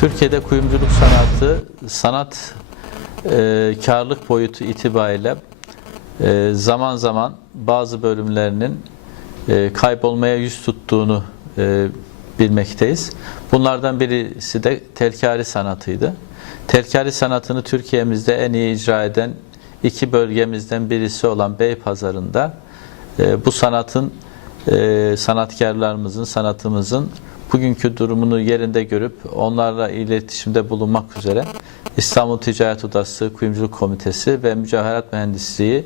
Türkiye'de kuyumculuk sanatı sanat e, karlık boyutu itibariyle e, zaman zaman bazı bölümlerinin e, kaybolmaya yüz tuttuğunu e, bilmekteyiz. Bunlardan birisi de telkari sanatıydı. Telkari sanatını Türkiye'mizde en iyi icra eden iki bölgemizden birisi olan Beypazarı'nda e, bu sanatın e, sanatkarlarımızın, sanatımızın bugünkü durumunu yerinde görüp onlarla iletişimde bulunmak üzere İstanbul Ticaret Odası, Kuyumculuk Komitesi ve Mücevherat Mühendisliği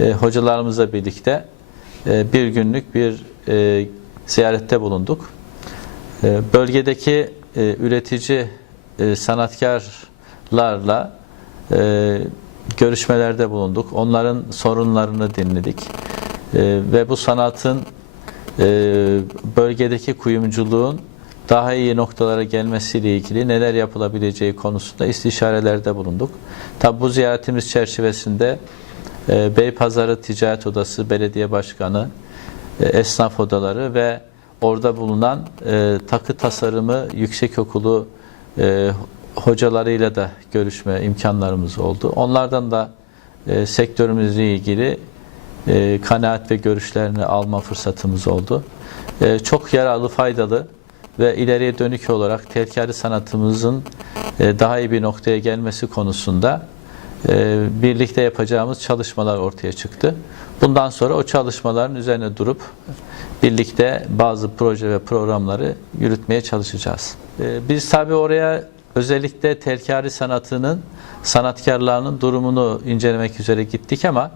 e, hocalarımızla birlikte e, bir günlük bir e, ziyarette bulunduk. E, bölgedeki e, üretici e, sanatkarlarla e, görüşmelerde bulunduk. Onların sorunlarını dinledik. E, ve bu sanatın e, bölgedeki kuyumculuğun daha iyi noktalara gelmesiyle ilgili neler yapılabileceği konusunda istişarelerde bulunduk. Tabi bu ziyaretimiz çerçevesinde e, Beypazarı Ticaret Odası Belediye Başkanı, e, esnaf odaları ve orada bulunan e, takı tasarımı yüksekokulu e, hocalarıyla da görüşme imkanlarımız oldu. Onlardan da sektörümüzle ilgili e, kanaat ve görüşlerini alma fırsatımız oldu. E, çok yararlı, faydalı ve ileriye dönük olarak telkari sanatımızın e, daha iyi bir noktaya gelmesi konusunda e, birlikte yapacağımız çalışmalar ortaya çıktı. Bundan sonra o çalışmaların üzerine durup birlikte bazı proje ve programları yürütmeye çalışacağız. E, biz tabii oraya özellikle telkari sanatının sanatkarlarının durumunu incelemek üzere gittik ama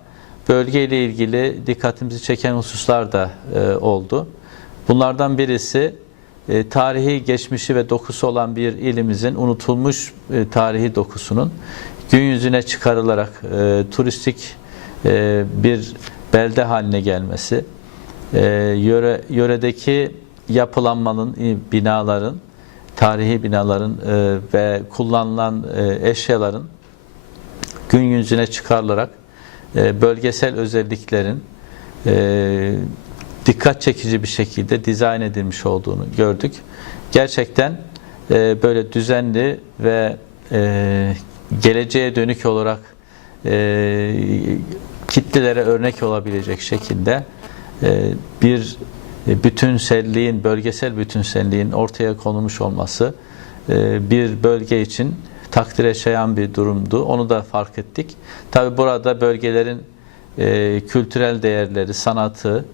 bölgeyle ilgili dikkatimizi çeken hususlar da e, oldu. Bunlardan birisi e, tarihi geçmişi ve dokusu olan bir ilimizin unutulmuş e, tarihi dokusunun gün yüzüne çıkarılarak e, turistik e, bir belde haline gelmesi, e, yöre, yöredeki yapılanmanın, binaların, tarihi binaların e, ve kullanılan e, eşyaların gün yüzüne çıkarılarak e, bölgesel özelliklerin e, dikkat çekici bir şekilde dizayn edilmiş olduğunu gördük. Gerçekten e, böyle düzenli ve geleceğe dönük olarak kitlelere örnek olabilecek şekilde bir bütünselliğin, bölgesel bütünselliğin ortaya konulmuş olması bir bölge için takdire şayan bir durumdu. Onu da fark ettik. Tabi burada bölgelerin e, kültürel değerleri, sanatı,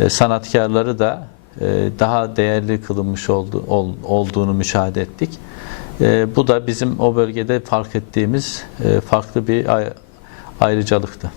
e, sanatkarları da e, daha değerli kılınmış oldu, ol, olduğunu müşahede ettik. E, bu da bizim o bölgede fark ettiğimiz e, farklı bir ay- ayrıcalıktı.